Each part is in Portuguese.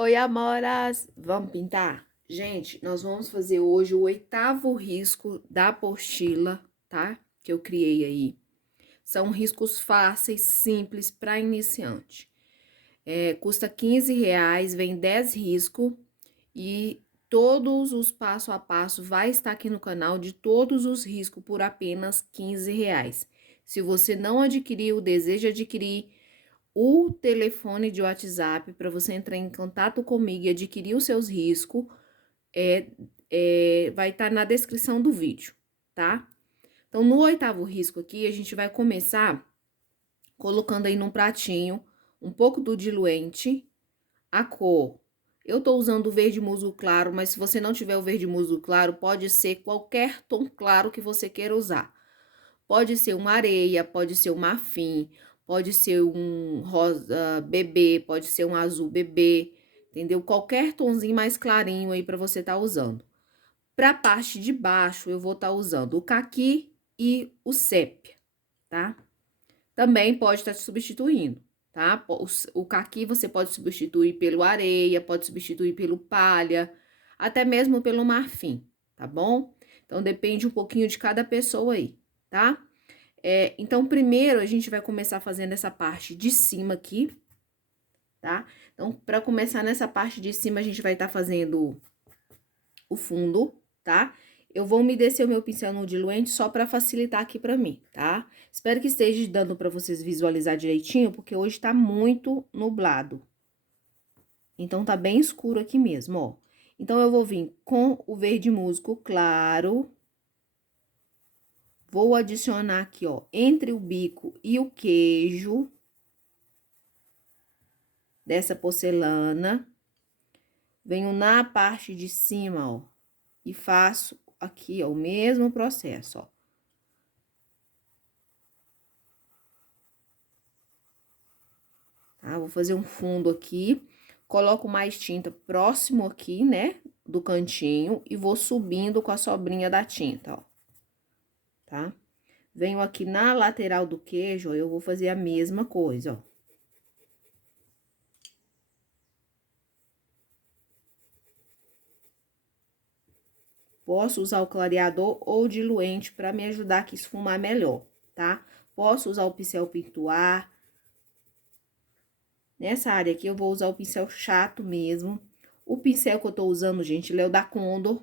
Oi, amoras! Vamos pintar? Gente, nós vamos fazer hoje o 8º risco da apostila, tá? Que eu criei aí. São riscos fáceis, simples para iniciante. Custa R$ 15, vem 10 riscos e todos os passo a passo vai estar aqui no canal de todos os riscos por apenas R$ 15. Se você não adquiriu, deseja adquirir, o telefone de WhatsApp para você entrar em contato comigo e adquirir os seus riscos vai estar na descrição do vídeo, tá? Então, no 8º risco aqui, a gente vai começar colocando aí num pratinho um pouco do diluente, a cor. Eu tô usando o verde musgo claro, mas se você não tiver o verde musgo claro, pode ser qualquer tom claro que você queira usar. Pode ser uma areia, pode ser um marfim, pode ser um rosa bebê, pode ser um azul bebê, entendeu? Qualquer tonzinho mais clarinho aí para você tá usando. Para a parte de baixo, eu vou estar usando o caqui e o sépia, tá? Também pode estar substituindo, tá? O caqui você pode substituir pelo areia, pode substituir pelo palha, até mesmo pelo marfim, tá bom? Então, depende um pouquinho de cada pessoa aí, tá? Então, primeiro a gente vai começar fazendo essa parte de cima aqui, tá? Então, para começar nessa parte de cima, a gente vai estar fazendo o fundo, tá? Eu vou umedecer o meu pincel no diluente só para facilitar aqui para mim, tá? Espero que esteja dando para vocês visualizar direitinho, porque hoje tá muito nublado. Então, tá bem escuro aqui mesmo, ó. Então, eu vou vir com o verde musgo claro. Vou adicionar aqui, ó, entre o bico e o queijo dessa porcelana. Venho na parte de cima, ó, e faço aqui, ó, o mesmo processo, ó. Tá? Vou fazer um fundo aqui, coloco mais tinta próximo aqui, né, do cantinho, e vou subindo com a sobrinha da tinta, ó. Tá? Venho aqui na lateral do queijo, ó, eu vou fazer a mesma coisa, ó. Posso usar o clareador ou diluente para me ajudar aqui a esfumar melhor, tá? Posso usar o pincel pintuar. Nessa área aqui, eu vou usar o pincel chato mesmo. O pincel que eu tô usando, gente, ele é o da Condor,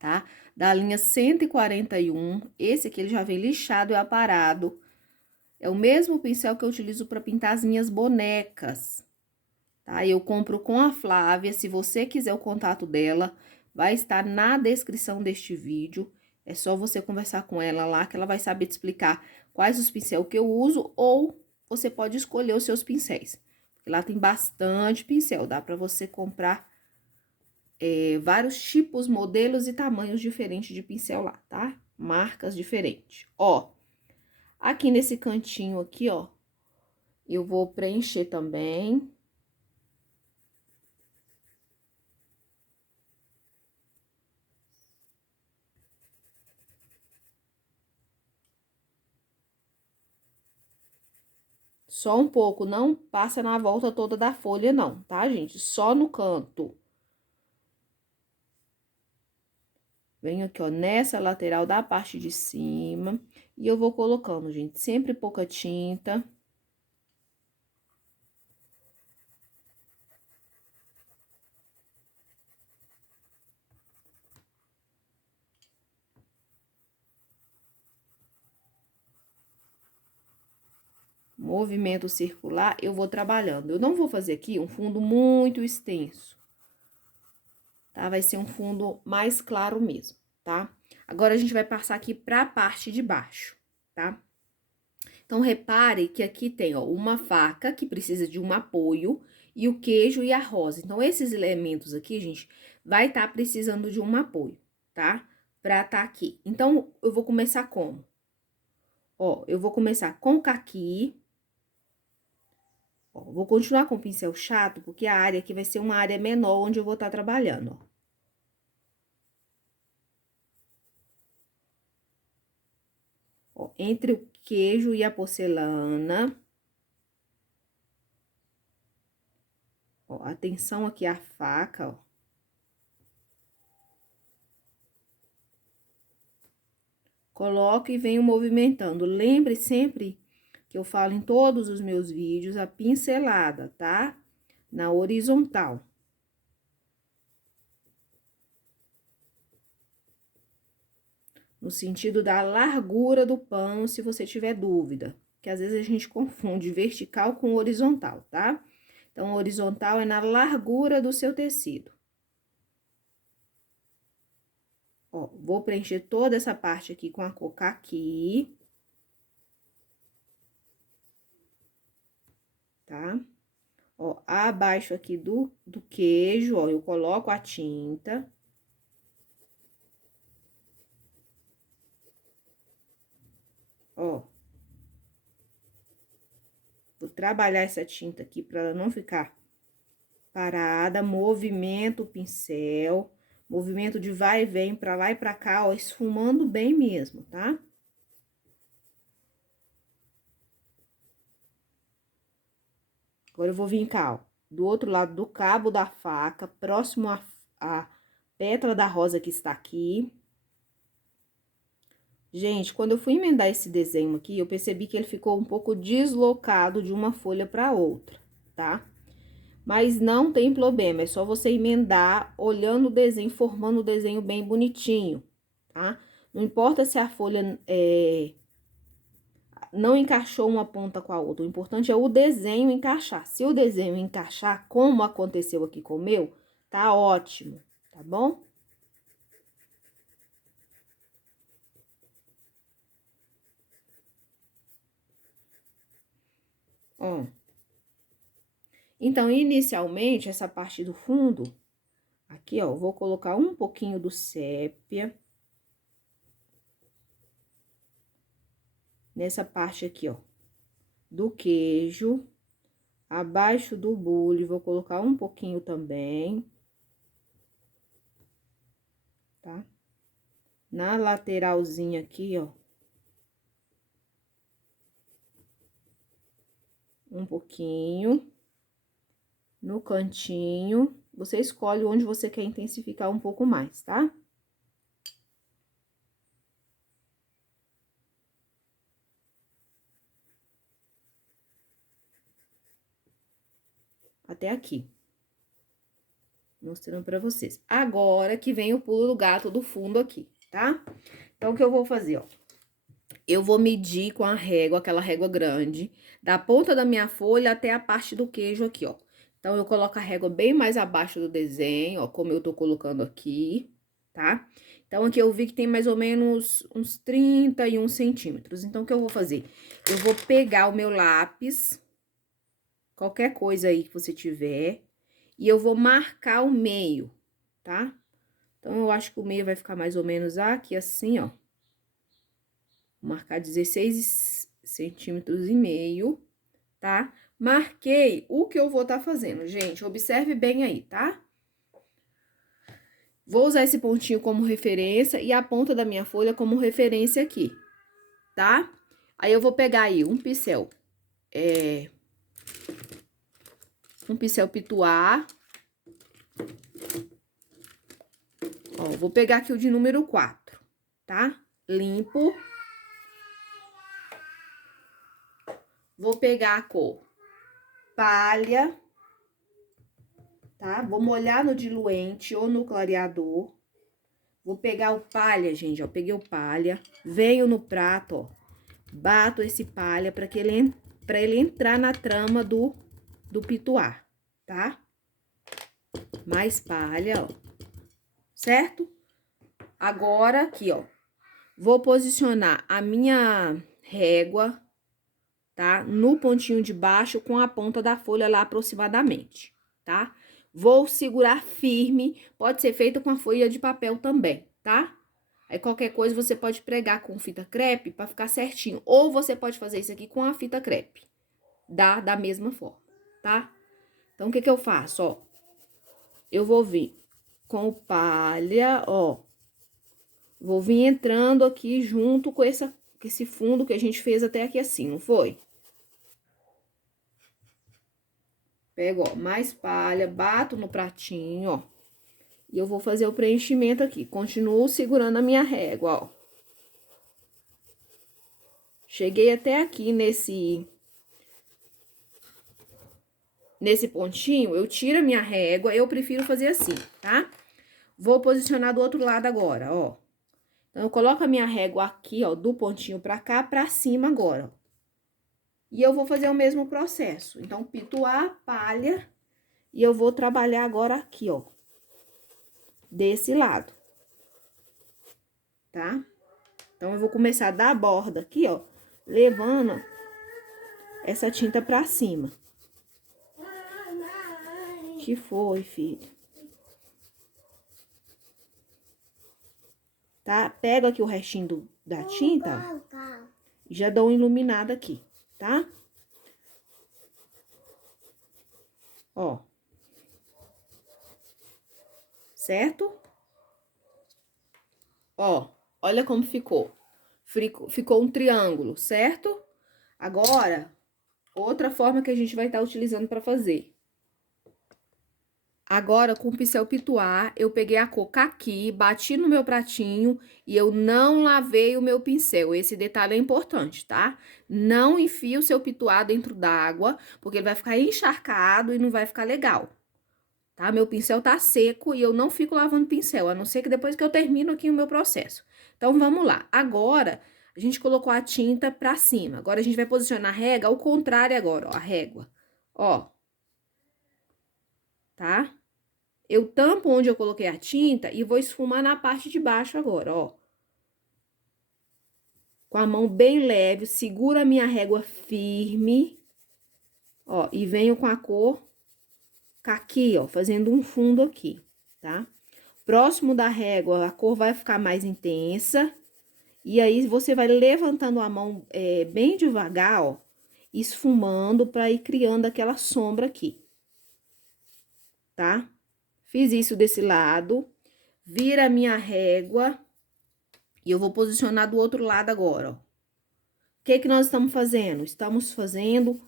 tá? Da linha 141. Esse aqui, ele já vem lixado e aparado. É o mesmo pincel que eu utilizo para pintar as minhas bonecas, tá? Eu compro com a Flávia. Se você quiser o contato dela, vai estar na descrição deste vídeo. É só você conversar com ela lá, que ela vai saber te explicar quais os pincéis que eu uso, ou você pode escolher os seus pincéis. Lá tem bastante pincel, dá para você comprar vários tipos, modelos e tamanhos diferentes de pincel lá, tá? Marcas diferentes. Ó, aqui nesse cantinho aqui, ó, eu vou preencher também. Só um pouco, não passa na volta toda da folha, não, tá, gente? Só no canto. Venho aqui, ó, nessa lateral da parte de cima. E eu vou colocando, gente, sempre pouca tinta. Movimento circular, eu vou trabalhando. Eu não vou fazer aqui um fundo muito extenso, tá? Vai ser um fundo mais claro mesmo, tá? Agora, a gente vai passar aqui pra parte de baixo, tá? Então, repare que aqui tem, ó, uma faca que precisa de um apoio e o queijo e a rosa. Então, esses elementos aqui, gente, vai estar precisando de um apoio, tá? Pra tá aqui. Então, eu vou começar como? Ó, eu vou começar com o caqui. Ó, vou continuar com o pincel chato, porque a área aqui vai ser uma área menor onde eu vou estar trabalhando, ó. Ó, entre o queijo e a porcelana. Ó, atenção aqui à faca, ó. Coloco e venho movimentando. Lembre sempre que eu falo em todos os meus vídeos a pincelada, tá? Na horizontal. No sentido da largura do pano, se você tiver dúvida. Que às vezes a gente confunde vertical com horizontal, tá? Então, horizontal é na largura do seu tecido. Ó, vou preencher toda essa parte aqui com a cor caqui. Tá? Ó, abaixo aqui do queijo, ó, eu coloco a tinta. Ó. Vou trabalhar essa tinta aqui pra ela não ficar parada. Movimento o pincel. Movimento de vai e vem pra lá e pra cá, ó, esfumando bem mesmo, tá? Agora, eu vou vir cá, ó, do outro lado do cabo da faca, próximo à pétala da rosa que está aqui. Gente, quando eu fui emendar esse desenho aqui, eu percebi que ele ficou um pouco deslocado de uma folha para outra, tá? Mas não tem problema, é só você emendar olhando o desenho, formando o desenho bem bonitinho, tá? Não importa se a folha não encaixou uma ponta com a outra, o importante é o desenho encaixar. Se o desenho encaixar, como aconteceu aqui com o meu, tá ótimo, tá bom? Ó. Então, inicialmente, essa parte do fundo, aqui, ó, vou colocar um pouquinho do sépia. Nessa parte aqui, ó, do queijo. Abaixo do bule, vou colocar um pouquinho também. Tá? Na lateralzinha aqui, ó. Um pouquinho. No cantinho. Você escolhe onde você quer intensificar um pouco mais, tá? Até aqui. Mostrando pra vocês. Agora que vem o pulo do gato do fundo aqui, tá? Então, o que eu vou fazer, ó? Eu vou medir com a régua, aquela régua grande, da ponta da minha folha até a parte do queijo aqui, ó. Então, eu coloco a régua bem mais abaixo do desenho, ó, como eu tô colocando aqui, tá? Então, aqui eu vi que tem mais ou menos uns 31 centímetros. Então, o que eu vou fazer? Eu vou pegar o meu lápis, qualquer coisa aí que você tiver, e eu vou marcar o meio, tá? Então, eu acho que o meio vai ficar mais ou menos aqui, assim, ó. Vou marcar 16 centímetros e meio, tá? Marquei o que eu vou tá fazendo, gente, observe bem aí, tá? Vou usar esse pontinho como referência e a ponta da minha folha como referência aqui, tá? Aí, eu vou pegar aí um pincel pituar. Ó, vou pegar aqui o de número 4, tá? Limpo. Vou pegar a cor palha, tá? Vou molhar no diluente ou no clareador. Vou pegar o palha, gente, ó, peguei o palha, venho no prato, ó, bato esse palha pra ele entrar na trama do pituar, tá? Mais palha, ó, certo? Agora, aqui, ó, vou posicionar a minha régua, tá? No pontinho de baixo com a ponta da folha lá aproximadamente, tá? Vou segurar firme, pode ser feito com a folha de papel também, tá? Aí, qualquer coisa, você pode pregar com fita crepe pra ficar certinho. Ou você pode fazer isso aqui com a fita crepe, da mesma forma, tá? Então, o que que eu faço, ó? Eu vou vir com o palha, ó. Vou vir entrando aqui junto com esse fundo que a gente fez até aqui assim, não foi? Pego, ó, mais palha, bato no pratinho, ó. E eu vou fazer o preenchimento aqui. Continuo segurando a minha régua, ó. Cheguei até aqui nesse pontinho, eu tiro a minha régua, eu prefiro fazer assim, tá? Vou posicionar do outro lado agora, ó. Então, eu coloco a minha régua aqui, ó, do pontinho pra cá, pra cima agora, ó. E eu vou fazer o mesmo processo. Então, pituar, palha, e eu vou trabalhar agora aqui, ó. Desse lado. Tá? Então, eu vou começar a dar a borda aqui, ó, levando essa tinta pra cima. Que foi, filho? Tá? Pego aqui o restinho da tinta e já dou uma iluminada aqui, tá? Ó. Certo? Ó, olha como ficou. Ficou um triângulo, certo? Agora, outra forma que a gente vai estar utilizando para fazer. Agora, com o pincel pituar, eu peguei a cor caqui, bati no meu pratinho e eu não lavei o meu pincel. Esse detalhe é importante, tá? Não enfie o seu pituar dentro d'água, porque ele vai ficar encharcado e não vai ficar legal. Tá? Meu pincel tá seco e eu não fico lavando pincel, a não ser que depois que eu termino aqui o meu processo. Então, vamos lá. Agora, a gente colocou a tinta pra cima. Agora, a gente vai posicionar a régua ao contrário agora, ó, a régua. Ó. Tá? Eu tampo onde eu coloquei a tinta e vou esfumar na parte de baixo agora, ó. Com a mão bem leve, seguro a minha régua firme, ó, e venho com a cor caqui, ó, fazendo um fundo aqui, tá? Próximo da régua, a cor vai ficar mais intensa. E aí, você vai levantando a mão bem devagar, ó, esfumando pra ir criando aquela sombra aqui. Tá? Fiz isso desse lado. Vira a minha régua. E eu vou posicionar do outro lado agora, ó. O que que nós estamos fazendo? Estamos fazendo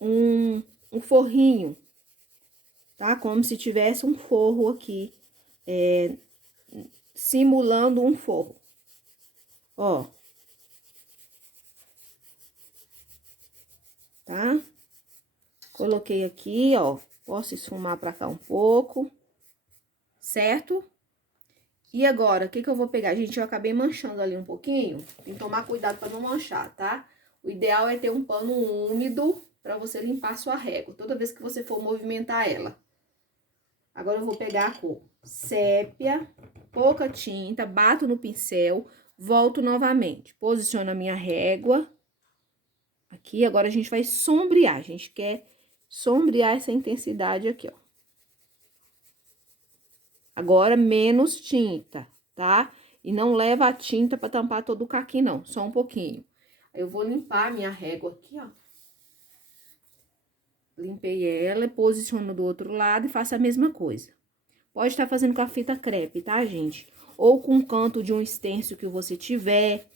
um forrinho, tá? Como se tivesse um forro aqui, simulando um forro. Ó. Tá? Coloquei aqui, ó. Posso esfumar pra cá um pouco, certo? E agora, o que que eu vou pegar? Gente, eu acabei manchando ali um pouquinho. Tem que tomar cuidado pra não manchar, tá? O ideal é ter um pano úmido pra você limpar a sua régua, toda vez que você for movimentar ela. Agora, eu vou pegar a cor sépia, pouca tinta, bato no pincel, volto novamente. Posiciono a minha régua. Aqui, agora a gente vai sombrear. A gente quer sombrear essa intensidade aqui, ó. Agora, menos tinta, tá? E não leva a tinta pra tampar todo o caqui, não. Só um pouquinho. Eu vou limpar a minha régua aqui, ó. Limpei ela, posiciono do outro lado e faço a mesma coisa. Pode estar fazendo com a fita crepe, tá, gente? Ou com o canto de um stencil que você tiver,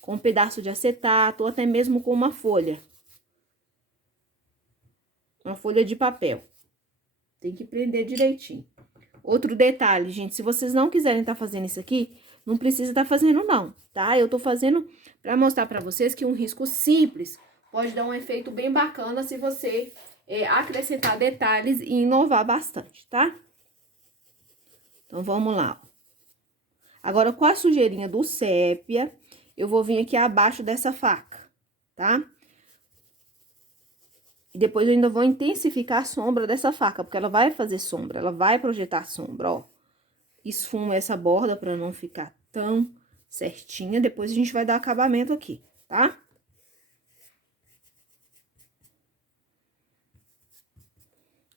com um pedaço de acetato, ou até mesmo com uma folha. Uma folha de papel. Tem que prender direitinho. Outro detalhe, gente, se vocês não quiserem estar fazendo isso aqui, não precisa estar fazendo não, tá? Eu tô fazendo pra mostrar pra vocês que um risco simples pode dar um efeito bem bacana se você acrescentar detalhes e inovar bastante, tá? Então, vamos lá. Agora, com a sujeirinha do sépia, eu vou vir aqui abaixo dessa faca, tá? E depois eu ainda vou intensificar a sombra dessa faca, porque ela vai fazer sombra, ela vai projetar sombra, ó. Esfumo essa borda pra não ficar tão certinha. Depois a gente vai dar acabamento aqui, tá?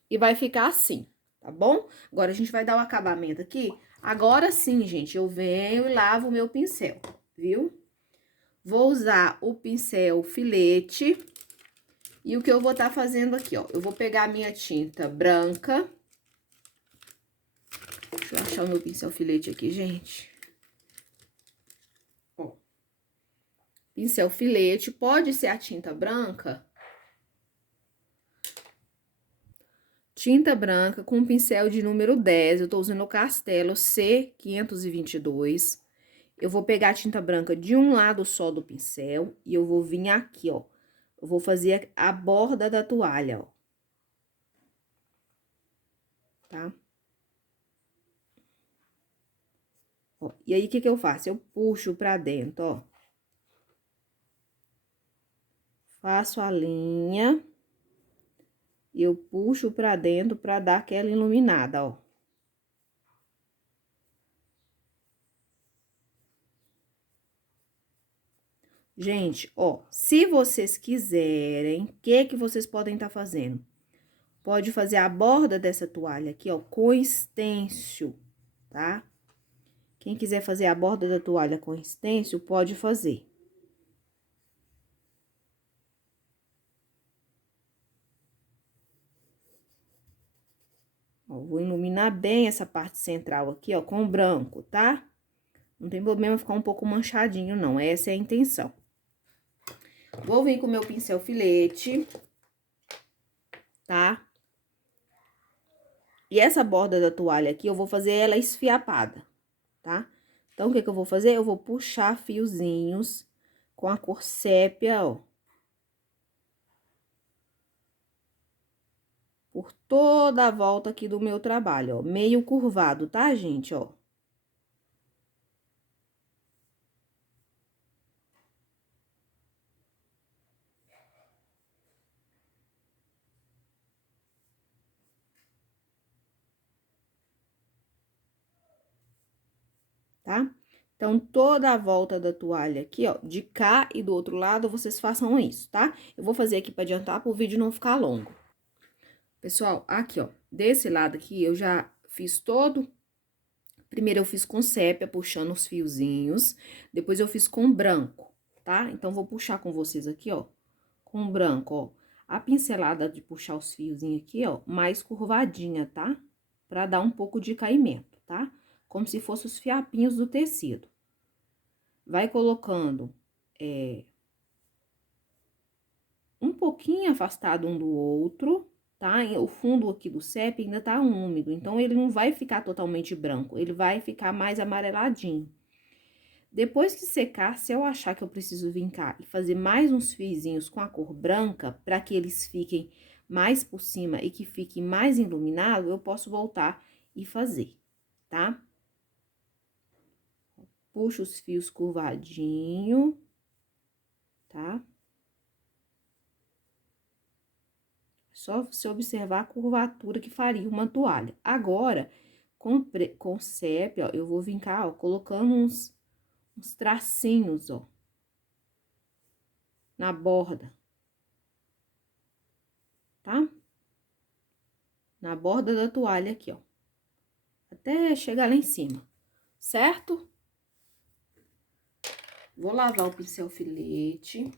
E vai ficar assim, tá bom? Agora, a gente vai dar o acabamento aqui. Agora sim, gente, eu venho e lavo o meu pincel, viu? Vou usar o pincel filete. E o que eu vou estar fazendo aqui, ó. Eu vou pegar a minha tinta branca. Deixa eu achar o meu pincel filete aqui, gente. Ó. Pincel filete, pode ser a tinta branca. tinta branca com pincel de número 10, eu tô usando o Castelo C522. Eu vou pegar a tinta branca de um lado só do pincel e eu vou vir aqui, ó. Eu vou fazer a borda da toalha, ó. Tá? Ó, e aí, o que que eu faço? Eu puxo pra dentro, ó. Faço a linha. E eu puxo pra dentro pra dar aquela iluminada, ó. Gente, ó, se vocês quiserem, o que vocês podem estar fazendo? Pode fazer a borda dessa toalha aqui, ó, com stencil, tá? Quem quiser fazer a borda da toalha com stencil, pode fazer. Ó, vou iluminar bem essa parte central aqui, ó, com branco, tá? Não tem problema ficar um pouco manchadinho, não. Essa é a intenção. Vou vir com o meu pincel filete, tá? E essa borda da toalha aqui, eu vou fazer ela esfiapada, tá? Então, o que que eu vou fazer? Eu vou puxar fiozinhos com a cor sépia, ó. Por toda a volta aqui do meu trabalho, ó. Meio curvado, tá, gente? Ó. Tá? Então, toda a volta da toalha aqui, ó, de cá e do outro lado, vocês façam isso, tá? Eu vou fazer aqui pra adiantar, pro vídeo não ficar longo. Pessoal, aqui, ó, desse lado aqui, eu já fiz todo. Primeiro, eu fiz com sépia, puxando os fiozinhos. Depois, eu fiz com branco, tá? Então, vou puxar com vocês aqui, ó, com branco, ó. A pincelada de puxar os fiozinhos aqui, ó, mais curvadinha, tá? Pra dar um pouco de caimento, tá? Como se fossem os fiapinhos do tecido. Vai colocando, um pouquinho afastado um do outro, tá? O fundo aqui do CEP ainda tá úmido, então, ele não vai ficar totalmente branco, ele vai ficar mais amareladinho. Depois que secar, se eu achar que eu preciso vir cá e fazer mais uns fiozinhos com a cor branca, para que eles fiquem mais por cima e que fique mais iluminado, eu posso voltar e fazer, tá? Puxo os fios curvadinho, tá? Só você observar a curvatura que faria uma toalha. Agora, com sépia, ó, eu vou vir cá, ó, colocando uns tracinhos, ó, na borda, tá? Na borda da toalha aqui, ó, até chegar lá em cima, certo? Vou lavar o pincel filete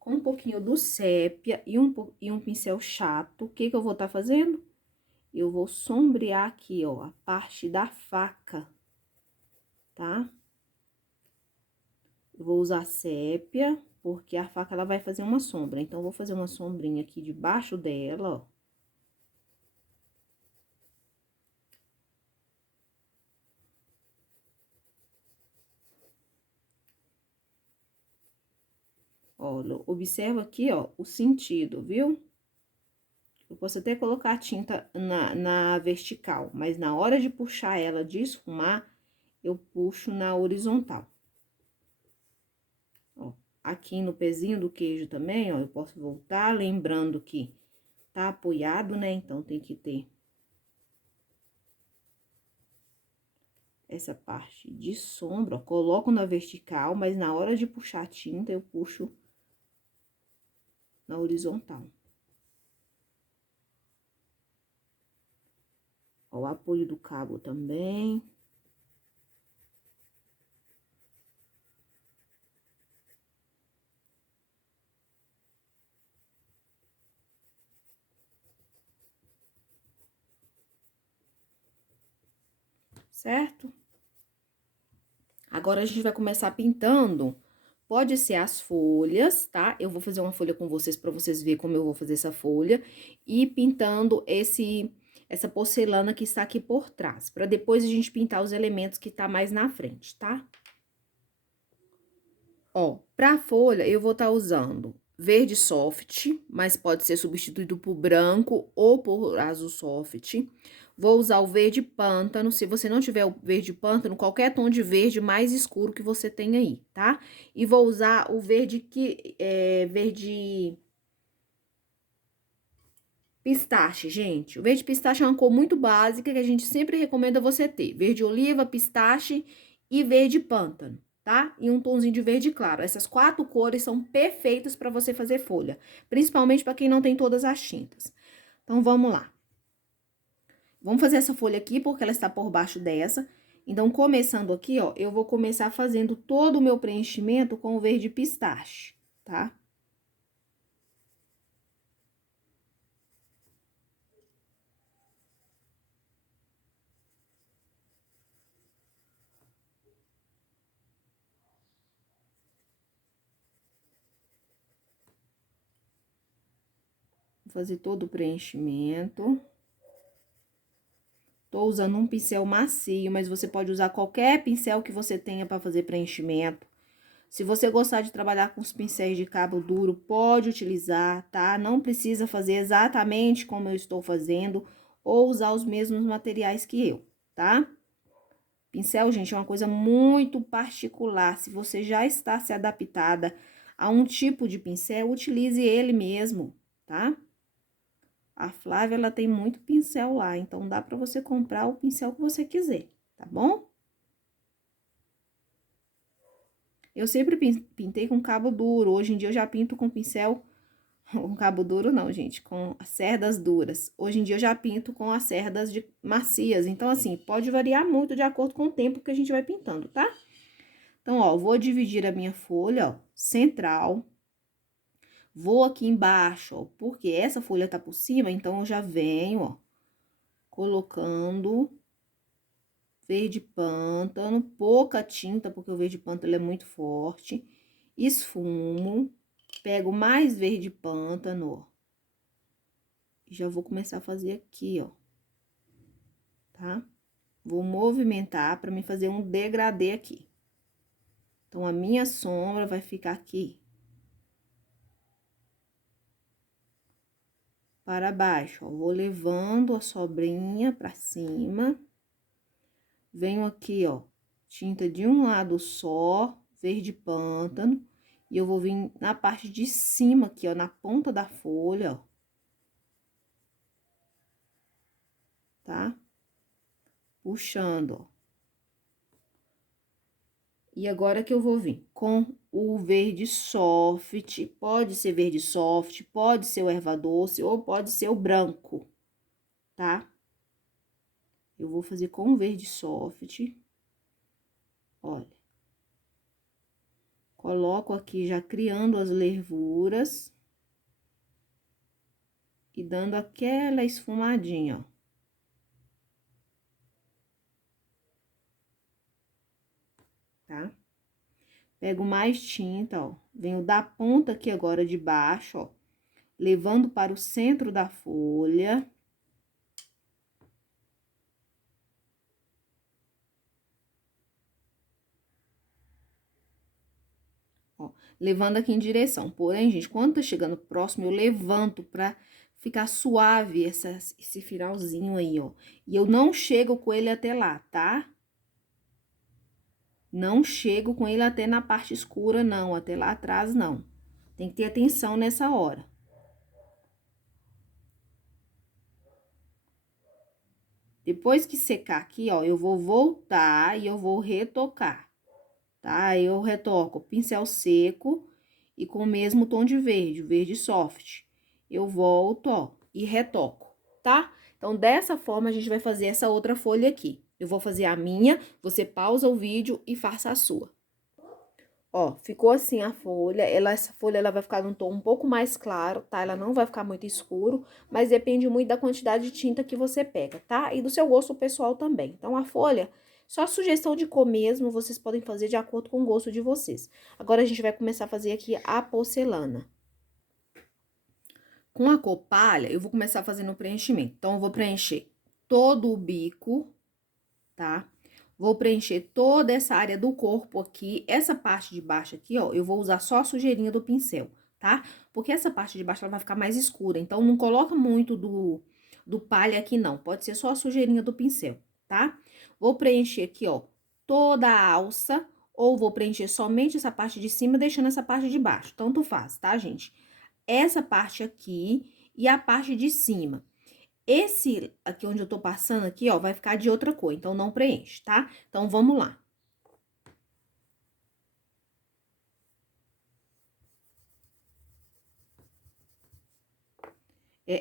com um pouquinho do sépia e um pincel chato. O que que eu vou estar fazendo? Eu vou sombrear aqui, ó, a parte da faca, tá? Eu vou usar sépia, porque a faca, ela vai fazer uma sombra. Então, eu vou fazer uma sombrinha aqui debaixo dela, ó. Olha, observa aqui, ó, o sentido, viu? Eu posso até colocar a tinta na vertical, mas na hora de puxar ela, de esfumar, eu puxo na horizontal. Ó, aqui no pezinho do queijo também, ó, eu posso voltar, lembrando que tá apoiado, né? Então, tem que ter essa parte de sombra, ó, coloco na vertical, mas na hora de puxar a tinta, eu puxo na horizontal. Ó, o apoio do cabo também. Certo? Agora, a gente vai começar pintando. Pode ser as folhas, tá? Eu vou fazer uma folha com vocês, pra vocês verem como eu vou fazer essa folha. E pintando essa porcelana que está aqui por trás, para depois a gente pintar os elementos que tá mais na frente, tá? Ó, pra folha, eu vou estar usando verde soft, mas pode ser substituído por branco ou por azul soft. Vou usar o verde pântano, se você não tiver o verde pântano, qualquer tom de verde mais escuro que você tem aí, tá? E vou usar o verde verde pistache, gente. O verde pistache é uma cor muito básica que a gente sempre recomenda você ter. Verde oliva, pistache e verde pântano, tá? E um tonzinho de verde claro. Essas 4 cores são perfeitas para você fazer folha, principalmente para quem não tem todas as tintas. Então, vamos lá. Vamos fazer essa folha aqui porque ela está por baixo dessa. Então, começando aqui, ó, eu vou começar fazendo todo o meu preenchimento com o verde pistache, tá? Vou fazer todo o preenchimento. Tô usando um pincel macio, mas você pode usar qualquer pincel que você tenha para fazer preenchimento. Se você gostar de trabalhar com os pincéis de cabo duro, pode utilizar, tá? Não precisa fazer exatamente como eu estou fazendo ou usar os mesmos materiais que eu, tá? Pincel, gente, é uma coisa muito particular. Se você já está se adaptada a um tipo de pincel, utilize ele mesmo, tá? A Flávia, ela tem muito pincel lá, então dá pra você comprar o pincel que você quiser, tá bom? Eu sempre pintei com cabo duro, hoje em dia eu já pinto com pincel, com cabo duro não, gente, com as cerdas duras. Hoje em dia eu já pinto com as cerdas macias, então assim, pode variar muito de acordo com o tempo que a gente vai pintando, tá? Então, ó, vou dividir a minha folha, ó, central. Vou aqui embaixo, ó, porque essa folha tá por cima, então eu já venho, ó, colocando verde pântano, pouca tinta, porque o verde pântano é muito forte. Esfumo, pego mais verde pântano, ó. Já vou começar a fazer aqui, ó. Tá? Vou movimentar para me fazer um degradê aqui. Então, a minha sombra vai ficar aqui. Para baixo, ó. Vou levando a sobrinha para cima. Venho aqui, ó, tinta de um lado só, verde pântano, e eu vou vir na parte de cima aqui, ó, na ponta da folha, ó. Tá? Puxando, ó. E agora que eu vou vir com o verde soft, pode ser verde soft, pode ser o erva doce ou pode ser o branco, tá? Eu vou fazer com o verde soft, olha. Coloco aqui já criando as nervuras e dando aquela esfumadinha, ó. Tá? Pego mais tinta, ó, venho da ponta aqui agora de baixo, ó, levando para o centro da folha. Ó, levando aqui em direção. Porém, gente, quando tá chegando próximo, eu levanto pra ficar suave esse finalzinho aí, ó. E eu não chego com ele até lá, tá? Não chego com ele até na parte escura, não, até lá atrás, não. Tem que ter atenção nessa hora. Depois que secar aqui, ó, eu vou voltar e eu vou retocar, tá? Eu retoco pincel seco e com o mesmo tom de verde, o verde soft. Eu volto, ó, e retoco, tá? Então, dessa forma, a gente vai fazer essa outra folha aqui. Eu vou fazer a minha, você pausa o vídeo e faça a sua. Ó, ficou assim a folha, essa folha ela vai ficar num tom um pouco mais claro, tá? Ela não vai ficar muito escuro, mas depende muito da quantidade de tinta que você pega, tá? E do seu gosto pessoal também. Então, a folha, só sugestão de cor mesmo, vocês podem fazer de acordo com o gosto de vocês. Agora, a gente vai começar a fazer aqui a porcelana. Com a cor palha, eu vou começar fazendo o preenchimento. Então, eu vou preencher todo o bico, tá? Vou preencher toda essa área do corpo aqui. Essa parte de baixo aqui, ó, eu vou usar só a sujeirinha do pincel, tá? Porque essa parte de baixo, ela vai ficar mais escura. Então, não coloca muito do palha aqui, não. Pode ser só a sujeirinha do pincel, tá? Vou preencher aqui, ó, toda a alça. Ou vou preencher somente essa parte de cima, deixando essa parte de baixo. Tanto faz, tá, gente? Essa parte aqui e a parte de cima. Esse aqui onde eu tô passando aqui, ó, vai ficar de outra cor, então não preenche, tá? Então, vamos lá.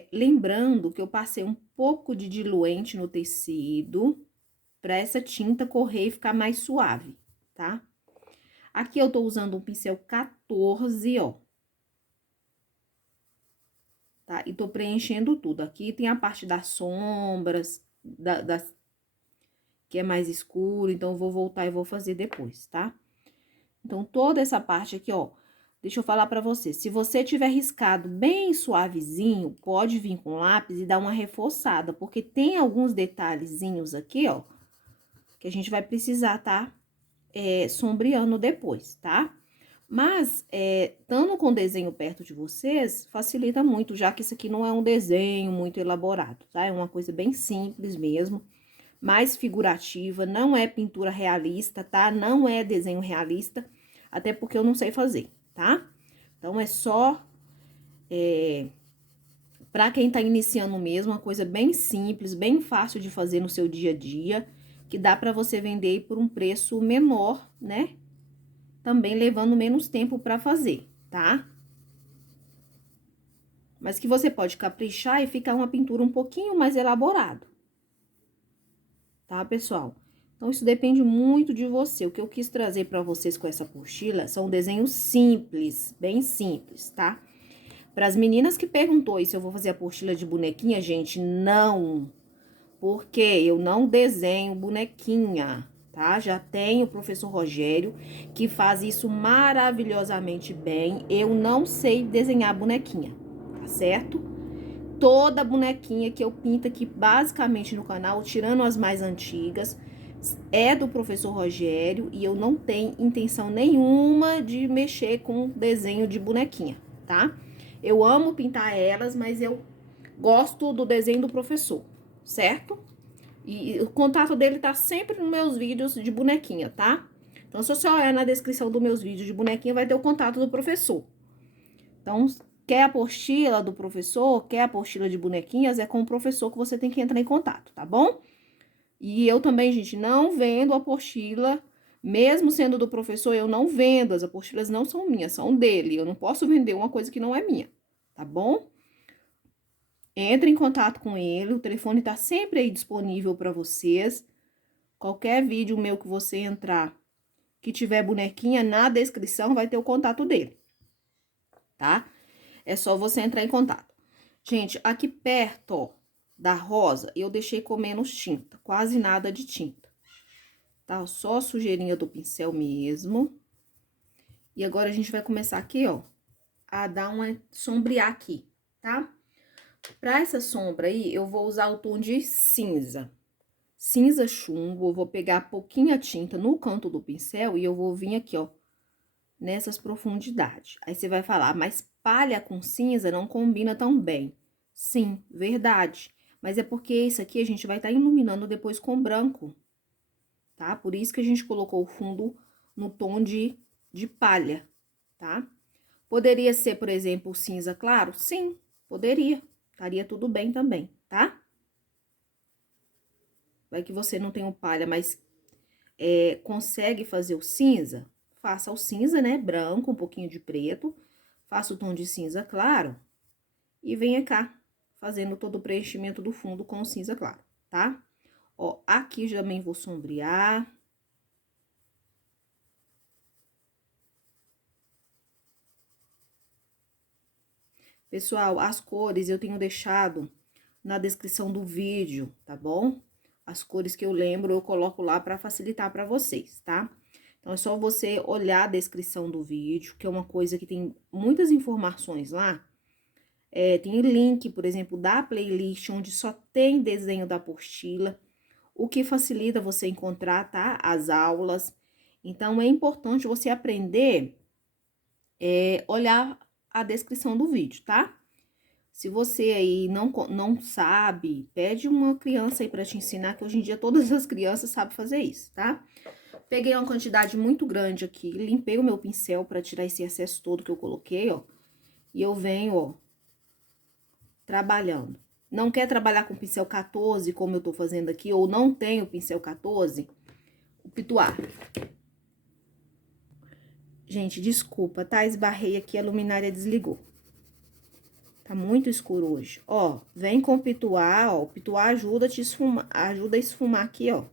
Lembrando que eu passei um pouco de diluente no tecido, pra essa tinta correr e ficar mais suave, tá? Aqui eu tô usando um pincel 14, ó. Tá? E tô preenchendo tudo. Aqui tem a parte das sombras, que é mais escuro, então eu vou voltar e vou fazer depois, tá? Então, toda essa parte aqui, ó, deixa eu falar pra você, se você tiver riscado bem suavezinho, pode vir com lápis e dar uma reforçada, porque tem alguns detalhezinhos aqui, ó, que a gente vai precisar, tá? Sombreando depois, tá? Mas, estando com o desenho perto de vocês, facilita muito, já que isso aqui não é um desenho muito elaborado, tá? É uma coisa bem simples mesmo, mais figurativa, não é pintura realista, tá? Não é desenho realista, até porque eu não sei fazer, tá? Então, é só pra quem tá iniciando mesmo, uma coisa bem simples, bem fácil de fazer no seu dia a dia, que dá pra você vender por um preço menor, né? Também levando menos tempo pra fazer, tá? Mas que você pode caprichar e ficar uma pintura um pouquinho mais elaborada, tá, pessoal? Então, isso depende muito de você. O que eu quis trazer pra vocês com essa apostila são desenhos simples, bem simples, tá? Para as meninas que perguntou aí se eu vou fazer apostila de bonequinha, gente, não. Porque eu não desenho bonequinha, tá? Já tem o professor Rogério, que faz isso maravilhosamente bem. Eu não sei desenhar bonequinha, tá certo? Toda bonequinha que eu pinto aqui, basicamente, no canal, tirando as mais antigas, é do professor Rogério. E eu não tenho intenção nenhuma de mexer com desenho de bonequinha, tá? Eu amo pintar elas, mas eu gosto do desenho do professor, certo? E o contato dele tá sempre nos meus vídeos de bonequinha, tá? Então, se você olhar na descrição dos meus vídeos de bonequinha, vai ter o contato do professor. Então, quer a apostila do professor, quer a apostila de bonequinhas, é com o professor que você tem que entrar em contato, tá bom? E eu também, gente, não vendo apostila, mesmo sendo do professor, eu não vendo, as apostilas não são minhas, são dele. Eu não posso vender uma coisa que não é minha, tá bom? Entre em contato com ele, o telefone tá sempre aí disponível para vocês. Qualquer vídeo meu que você entrar, que tiver bonequinha, na descrição vai ter o contato dele, tá? É só você entrar em contato. Gente, aqui perto, ó, da rosa, eu deixei com menos tinta, quase nada de tinta, tá? Só a sujeirinha do pincel mesmo. E agora, a gente vai começar aqui, ó, a dar uma sombrear aqui, tá? Pra essa sombra aí, eu vou usar o tom de cinza. Cinza chumbo, eu vou pegar pouquinha tinta no canto do pincel e eu vou vir aqui, ó, nessas profundidades. Aí, você vai falar, mas palha com cinza não combina tão bem. Sim, verdade. Mas é porque isso aqui a gente vai estar iluminando depois com branco, tá? Por isso que a gente colocou o fundo no tom de palha, tá? Poderia ser, por exemplo, cinza claro? Sim, poderia. Estaria tudo bem também, tá? Vai que você não tem o palha, mas consegue fazer o cinza? Faça o cinza, né? Branco, um pouquinho de preto. Faça o tom de cinza claro. E venha cá, fazendo todo o preenchimento do fundo com o cinza claro, tá? Ó, aqui também vou sombrear. Pessoal, as cores eu tenho deixado na descrição do vídeo, tá bom? As cores que eu lembro, eu coloco lá pra facilitar pra vocês, tá? Então, é só você olhar a descrição do vídeo, que é uma coisa que tem muitas informações lá, tem link, por exemplo, da playlist, onde só tem desenho da apostila, o que facilita você encontrar, tá? As aulas. Então, é importante você aprender, olhar a descrição do vídeo, tá? Se você aí não sabe, pede uma criança aí pra te ensinar, que hoje em dia todas as crianças sabem fazer isso, tá? Peguei uma quantidade muito grande aqui, limpei o meu pincel pra tirar esse excesso todo que eu coloquei, ó. E eu venho, ó, trabalhando. Não quer trabalhar com pincel 14, como eu tô fazendo aqui, ou não tem o pincel 14, o pituar. Gente, desculpa, tá? Esbarrei aqui, a luminária desligou. Tá muito escuro hoje. Ó, vem com o pituar, ó. O pituar ajuda a esfumar aqui, ó.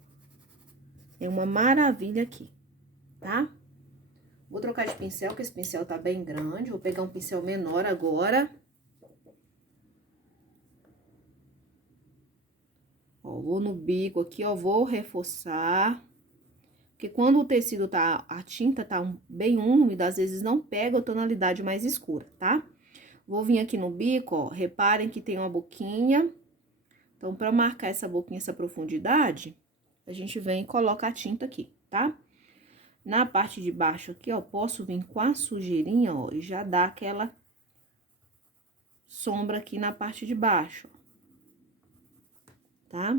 É uma maravilha aqui, tá? Vou trocar de pincel, porque esse pincel tá bem grande. Vou pegar um pincel menor agora. Ó, vou no bico aqui, ó, vou reforçar. Porque quando o tecido a tinta tá bem úmida, às vezes não pega a tonalidade mais escura, tá? Vou vir aqui no bico, ó, reparem que tem uma boquinha. Então, pra marcar essa boquinha, essa profundidade, a gente vem e coloca a tinta aqui, tá? Na parte de baixo aqui, ó, posso vir com a sujeirinha, ó, e já dar aquela sombra aqui na parte de baixo, ó, tá?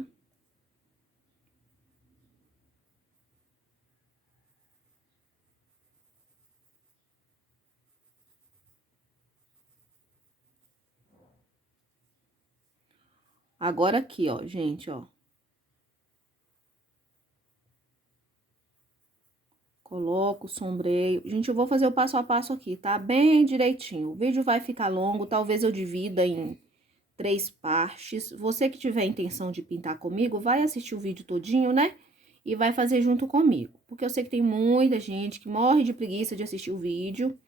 Agora aqui, ó, gente, ó. Coloco, sombreio. Gente, eu vou fazer o passo a passo aqui, tá? Bem direitinho. O vídeo vai ficar longo, talvez eu divida em 3 partes. Você que tiver intenção de pintar comigo, vai assistir o vídeo todinho, né? E vai fazer junto comigo. Porque eu sei que tem muita gente que morre de preguiça de assistir o vídeo.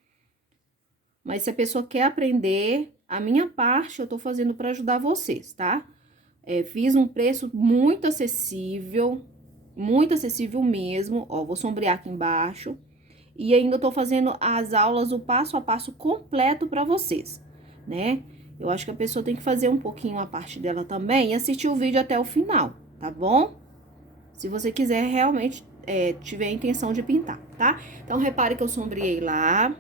Mas se a pessoa quer aprender, a minha parte eu tô fazendo pra ajudar vocês, tá? Fiz um preço muito acessível mesmo. Ó, vou sombrear aqui embaixo. E ainda tô fazendo as aulas, o passo a passo completo pra vocês, né? Eu acho que a pessoa tem que fazer um pouquinho a parte dela também e assistir o vídeo até o final, tá bom? Se você quiser realmente, tiver a intenção de pintar, tá? Então, repare que eu sombreei lá.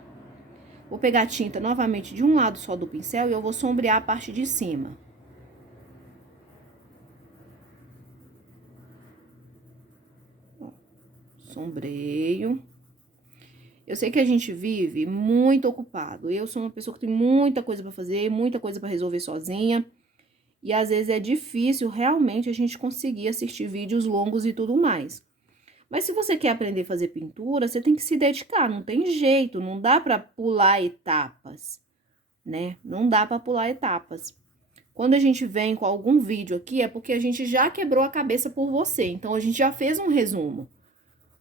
Vou pegar a tinta novamente de um lado só do pincel e eu vou sombrear a parte de cima. Ó, sombreio. Eu sei que a gente vive muito ocupado. Eu sou uma pessoa que tem muita coisa pra fazer, muita coisa pra resolver sozinha. E às vezes é difícil realmente a gente conseguir assistir vídeos longos e tudo mais. Mas se você quer aprender a fazer pintura, você tem que se dedicar, não tem jeito, não dá pra pular etapas, né? Não dá pra pular etapas. Quando a gente vem com algum vídeo aqui, é porque a gente já quebrou a cabeça por você. Então, a gente já fez um resumo,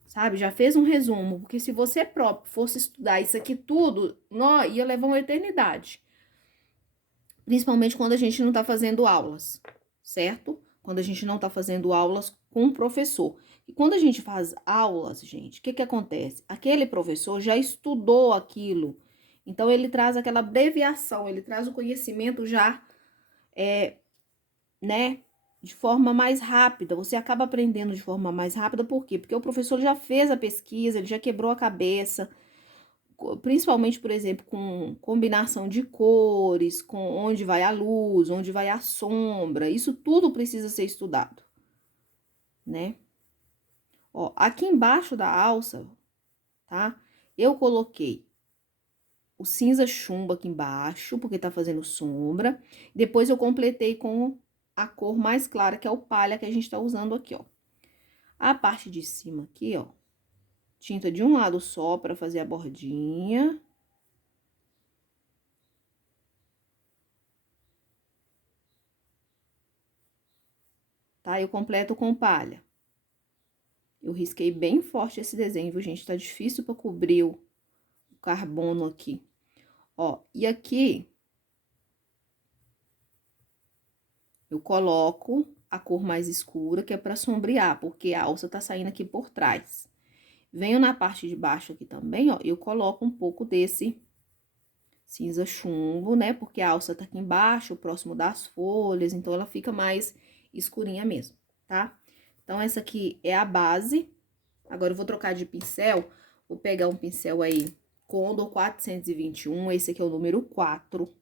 sabe? Já fez um resumo, porque se você próprio fosse estudar isso aqui tudo, ia levar uma eternidade. Principalmente quando a gente não tá fazendo aulas, certo? Quando a gente não tá fazendo aulas com o professor. E quando a gente faz aulas, gente, o que que acontece? Aquele professor já estudou aquilo. Então, ele traz aquela abreviação, ele traz o conhecimento já, né, de forma mais rápida. Você acaba aprendendo de forma mais rápida, por quê? Porque o professor já fez a pesquisa, ele já quebrou a cabeça, principalmente, por exemplo, com combinação de cores, com onde vai a luz, onde vai a sombra, isso tudo precisa ser estudado, né? Ó, aqui embaixo da alça, tá? Eu coloquei o cinza chumbo aqui embaixo, porque tá fazendo sombra. Depois eu completei com a cor mais clara, que é o palha que a gente tá usando aqui, ó. A parte de cima aqui, ó, tinta de um lado só pra fazer a bordinha. Tá? Eu completo com palha. Eu risquei bem forte esse desenho, viu, gente? Tá difícil pra cobrir o carbono aqui. Ó, e aqui eu coloco a cor mais escura, que é pra sombrear, porque a alça tá saindo aqui por trás. Venho na parte de baixo aqui também, ó, eu coloco um pouco desse cinza chumbo, né? Porque a alça tá aqui embaixo, próximo das folhas, então ela fica mais escurinha mesmo, tá? Então, essa aqui é a base. Agora, eu vou trocar de pincel. Vou pegar um pincel aí, Condor 421, esse aqui é o número 4,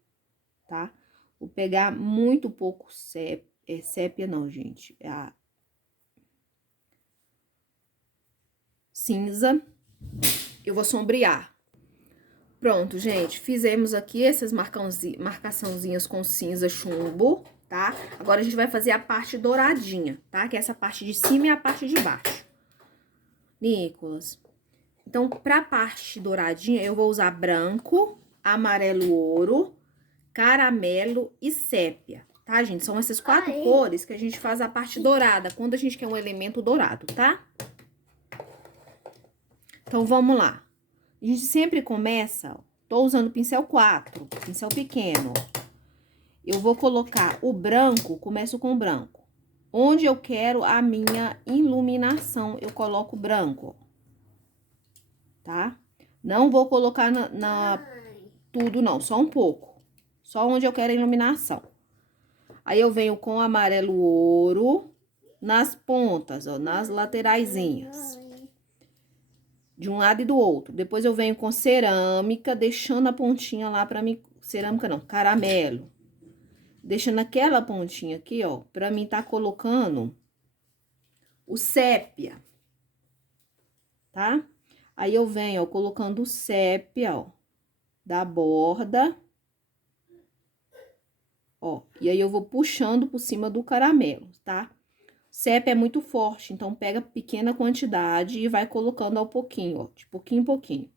tá? Vou pegar muito pouco sépia não, gente, é a cinza. Eu vou sombrear. Pronto, gente, fizemos aqui essas marcaçãozinhas com cinza chumbo, tá? Agora, a gente vai fazer a parte douradinha, tá? Que é essa parte de cima e a parte de baixo. Nicolas. Então, pra parte douradinha, eu vou usar branco, amarelo ouro, caramelo e sépia, tá, gente? São essas 4 cores que a gente faz a parte dourada, quando a gente quer um elemento dourado, tá? Então, vamos lá. A gente sempre começa, ó, tô usando pincel 4, pincel pequeno, ó. Eu vou colocar o branco, começo com o branco. Onde eu quero a minha iluminação, eu coloco branco, ó. Tá? Não vou colocar tudo, não, só um pouco. Só onde eu quero a iluminação. Aí, eu venho com amarelo ouro nas pontas, ó, nas lateraisinhas. De um lado e do outro. Depois, eu venho com cerâmica, deixando a pontinha lá pra mim... Cerâmica não, caramelo. Deixando aquela pontinha aqui, ó, pra mim tá colocando o sépia. Tá? Aí, eu venho, ó, colocando o sépia, ó, da borda. Ó, e aí, eu vou puxando por cima do caramelo, tá? Sépia é muito forte, então pega pequena quantidade e vai colocando ao pouquinho, ó, de pouquinho em pouquinho.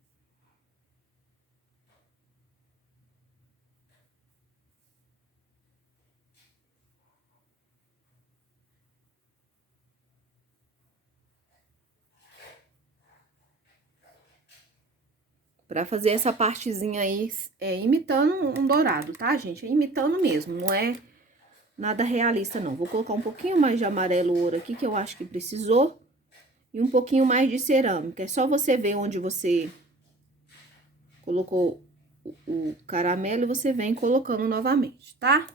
Pra fazer essa partezinha aí, imitando um dourado, tá, gente? É imitando mesmo, não é nada realista, não. Vou colocar um pouquinho mais de amarelo ouro aqui, que eu acho que precisou. E um pouquinho mais de cerâmica. É só você ver onde você colocou o caramelo e você vem colocando novamente, tá?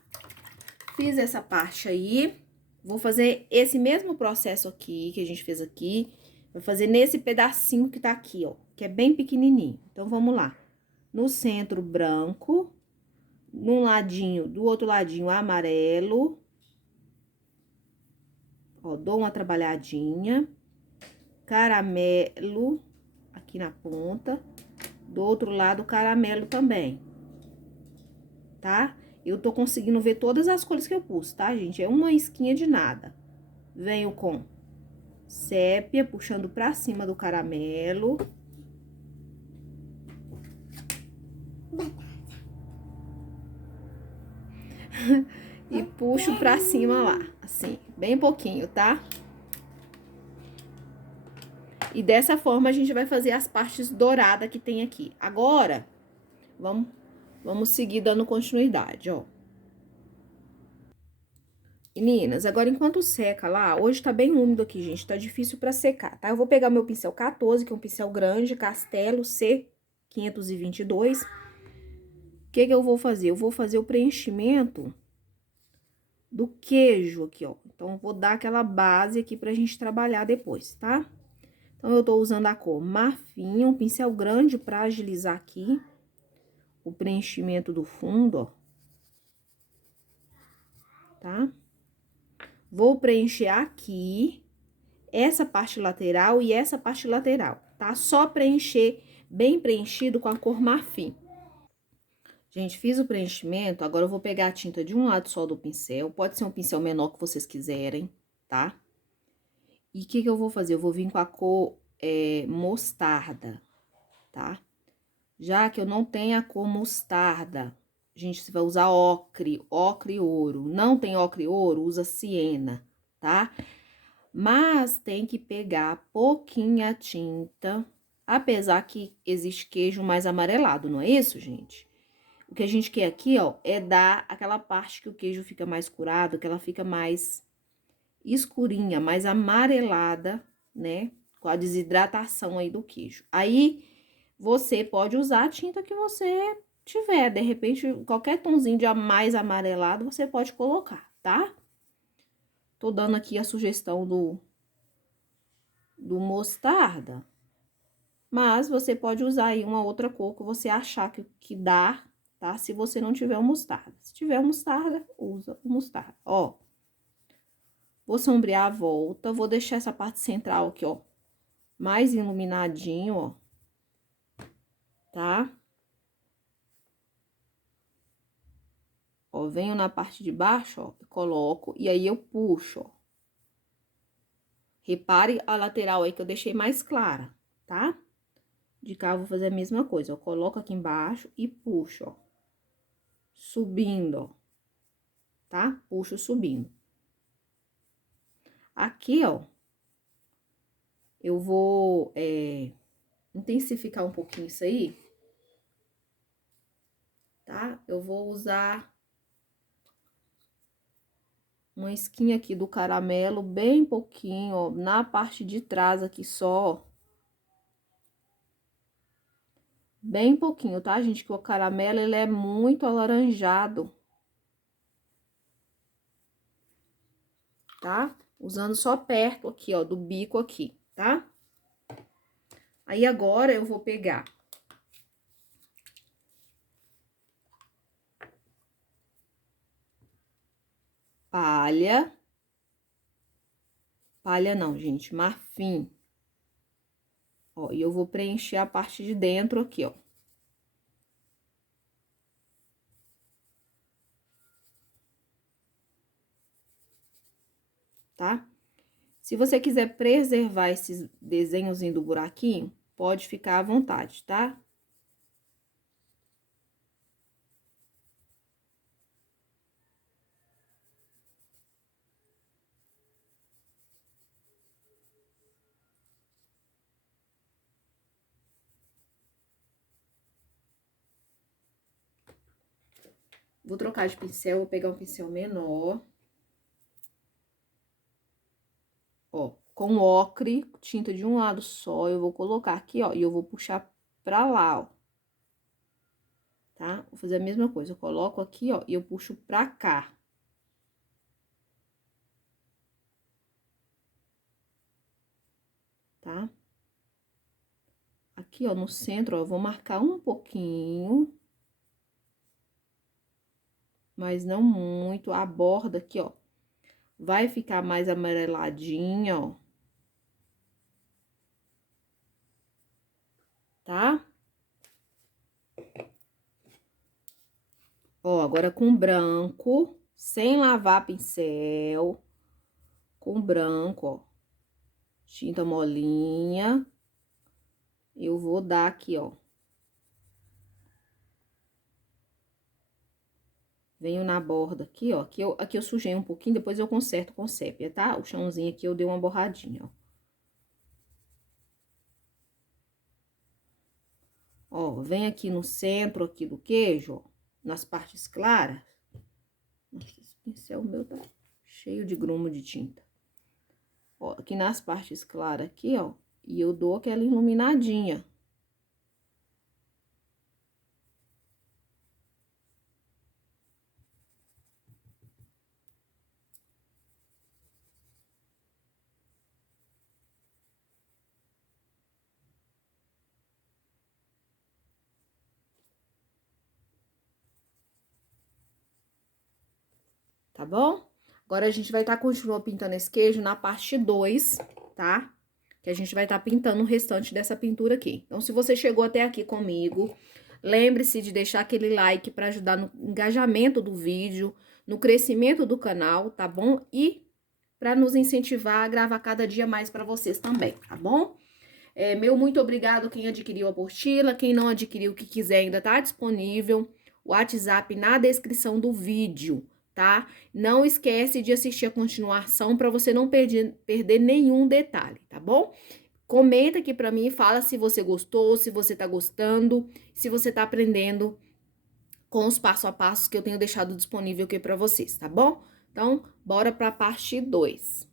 Fiz essa parte aí. Vou fazer esse mesmo processo aqui, que a gente fez aqui. Vou fazer nesse pedacinho que tá aqui, ó, que é bem pequenininho. Então, vamos lá. No centro, branco. Num ladinho, do outro ladinho, amarelo. Ó, dou uma trabalhadinha. Caramelo aqui na ponta. Do outro lado, caramelo também. Tá? Eu tô conseguindo ver todas as cores que eu pus, tá, gente? É uma isquinha de nada. Venho com sépia, puxando pra cima do caramelo. E puxo pra cima lá, assim, bem pouquinho, tá? E dessa forma, a gente vai fazer as partes douradas que tem aqui. Agora, vamos seguir dando continuidade, ó. Meninas, agora enquanto seca lá, hoje tá bem úmido aqui, gente, tá difícil pra secar, tá? Eu vou pegar meu pincel 14, que é um pincel grande, Castelo C522. O que que eu vou fazer? Eu vou fazer o preenchimento do queijo aqui, ó. Então, eu vou dar aquela base aqui pra gente trabalhar depois, tá? Então, eu tô usando a cor marfim, um pincel grande pra agilizar aqui o preenchimento do fundo, ó. Tá? Vou preencher aqui essa parte lateral e essa parte lateral, tá? Só preencher bem preenchido com a cor marfim. Gente, fiz o preenchimento, agora eu vou pegar a tinta de um lado só do pincel, pode ser um pincel menor que vocês quiserem, tá? E o que que eu vou fazer? Eu vou vir com a cor mostarda, tá? Já que eu não tenho a cor mostarda, gente, você vai usar ocre e ouro. Não tem ocre e ouro, usa siena, tá? Mas tem que pegar pouquinha tinta, apesar que existe queijo mais amarelado, não é isso, gente? O que a gente quer aqui, ó, é dar aquela parte que o queijo fica mais curado, que ela fica mais escurinha, mais amarelada, né? Com a desidratação aí do queijo. Aí, você pode usar a tinta que você tiver. De repente, qualquer tonzinho de mais amarelado, você pode colocar, tá? Tô dando aqui a sugestão do mostarda. Mas você pode usar aí uma outra cor que você achar que dá, tá? Se você não tiver o mostarda. Se tiver o mostarda, usa o mostarda. Ó, vou sombrear a volta, vou deixar essa parte central aqui, ó, mais iluminadinho, ó, tá? Ó, venho na parte de baixo, ó, e coloco, e aí eu puxo, ó. Repare a lateral aí que eu deixei mais clara, tá? De cá eu vou fazer a mesma coisa, eu coloco aqui embaixo e puxo, ó. Subindo, ó, tá? Puxo subindo. Aqui, ó, eu vou intensificar um pouquinho isso aí, tá? Eu vou usar uma skin aqui do caramelo, bem pouquinho, ó, na parte de trás aqui só. Bem pouquinho, tá, gente? Que o caramelo, ele é muito alaranjado. Tá? Usando só perto aqui, ó, do bico aqui, tá? Aí, agora, eu vou pegar palha. Palha não, gente, marfim. Ó, e eu vou preencher a parte de dentro aqui, ó. Tá? Se você quiser preservar esses desenhozinhos do buraquinho, pode ficar à vontade, tá? Vou trocar de pincel, vou pegar um pincel menor. Ó, com ocre, tinta de um lado só, eu vou colocar aqui, ó, e eu vou puxar pra lá, ó. Tá? Vou fazer a mesma coisa, eu coloco aqui, ó, e eu puxo pra cá. Tá? Aqui, ó, no centro, ó, eu vou marcar um pouquinho. Mas não muito. A borda aqui, ó, vai ficar mais amareladinha, ó. Tá? Ó, agora com branco, sem lavar pincel. Com branco, ó. Tinta molinha. Eu vou dar aqui, ó. Venho na borda aqui, ó. Aqui eu sujei um pouquinho, depois eu conserto com sépia, tá? O chãozinho aqui eu dei uma borradinha, ó. Ó, vem aqui no centro aqui do queijo, ó, nas partes claras. Nossa, esse pincel meu tá cheio de grumo de tinta. Ó, aqui nas partes claras aqui, ó, e eu dou aquela iluminadinha. Tá bom? Agora, a gente vai estar continuando pintando esse queijo na parte 2, tá? Que a gente vai estar pintando o restante dessa pintura aqui. Então, se você chegou até aqui comigo, lembre-se de deixar aquele like para ajudar no engajamento do vídeo, no crescimento do canal, tá bom? E para nos incentivar a gravar cada dia mais para vocês também, tá bom? Meu muito obrigado quem adquiriu a apostila, quem não adquiriu, que quiser, ainda tá disponível. O WhatsApp na descrição do vídeo, tá? Não esquece de assistir a continuação para você não perder nenhum detalhe, tá bom? Comenta aqui para mim, fala se você gostou, se você tá gostando, se você tá aprendendo com os passo a passo que eu tenho deixado disponível aqui para vocês, tá bom? Então, bora para a parte 2.